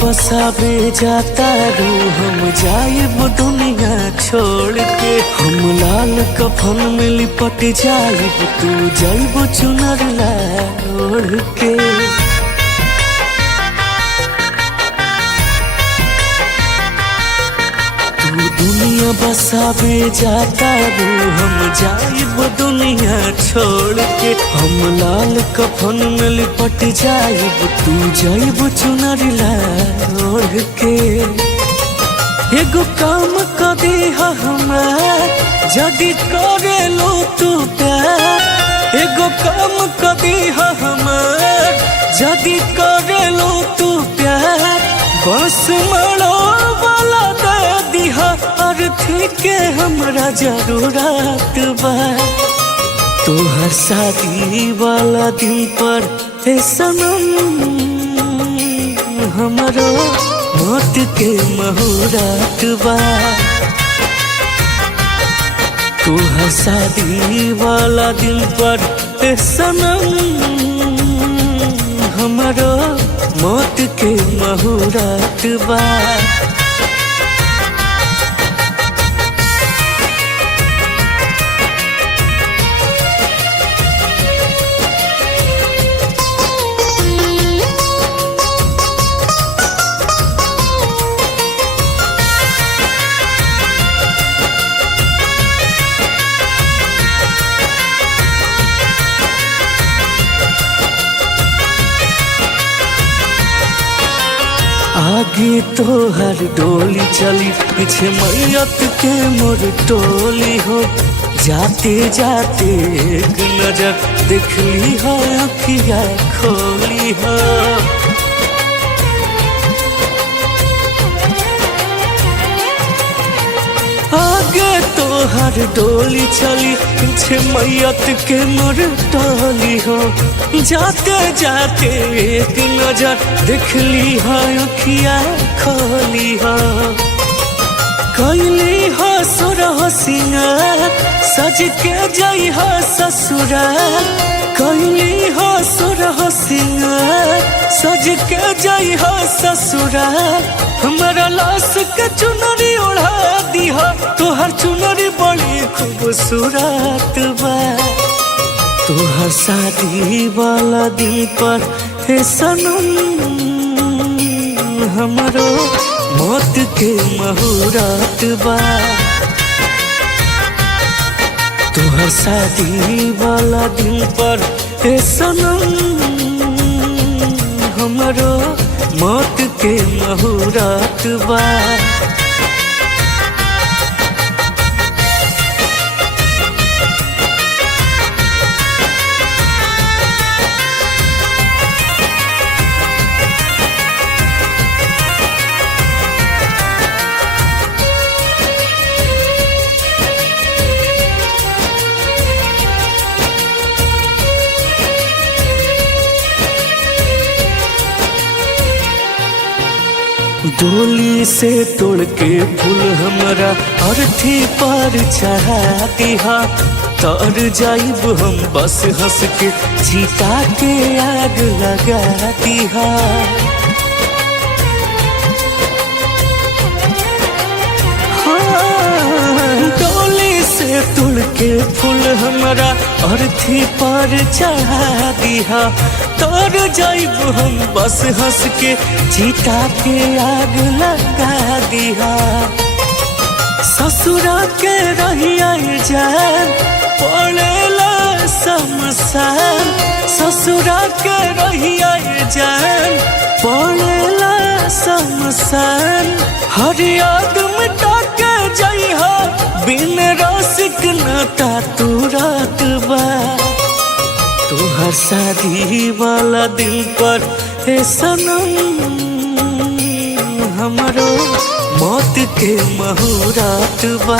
बसावे जाता रू हम जाइब दुनिया छोड़ के। हम लाल कफन में लिपट जाइब तू जाइब चुनर ला ओढ़ के। दुनिया बसावे जाता रू हम जाइब दुनिया छोड़ के। हम लाल कफन में लिपट जाइब तू जाइब चुनर ला ओढ़ के। एगो काम कर दे हमार जदी करे लो तू प्यार। एगो काम कर दे हमार जदी करे लो तू प्यार। बस मरो वाला दे दिहा अर्थी के हमरा जरूरत बा। तोहर शादी वाला दिन पर हे सनम हमरो मौत के मुहूर्त बा। तोहर शादी वाला दिन पर हे सनम हमरो मौत के मुहूर्त बा। आगे तो हर डोली चली पीछे मैयत के मोर टोली हो। जाते जाते एक नजर देखली हो अखिया खोली हो। आगे तो हर डोली चली पीछे मैयत के मोर टोली हो। जाते जाते एक नजर देखली हो अखिया खोली हो। कैली हो सुरह सिंगार सज के जई हो ससुराल। कैली हो सुरह सिंगार सज के जई हो ससुराल। हमारा लाश के चुनरी ओढ़ा दी हो। तोहर चुनरी बड़ी खूबसूरत बा। तोहर शादी वाला दिन पर हे सनम हमरो मौत के मुहूर्त बा। तोहर शादी वाला दिन पर हे सनम हमरो मौत के मुहूर्त बा। डोली से तोड़ के फूल हमरा अर्थी पर चढ़ा दिहा। तर जाइब हम बस हंस के चिता के आग लगा दिहा। डोली से तोड़ के फूल हमरा अर्थी पर चढ़ा दिहा। तर जाइब हम बस हंस के चिता के आग लगा दिहा। ससुरा के रहिया जान पड़ेला शमशान। ससुरा के रहिया जान पड़ेला शमशान। हर याद मिटा के जइहा बिन रसिक नाता तुरत बा। तोहर शादी वाला दिन पर हे सनम हमरो मौत के मुहूर्त बा।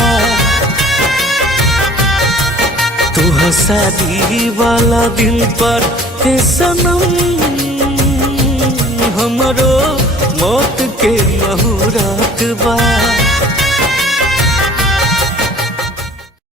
तोहर शादी वाला दिन पर हे सनम हमरो मौत के मुहूर्त बा।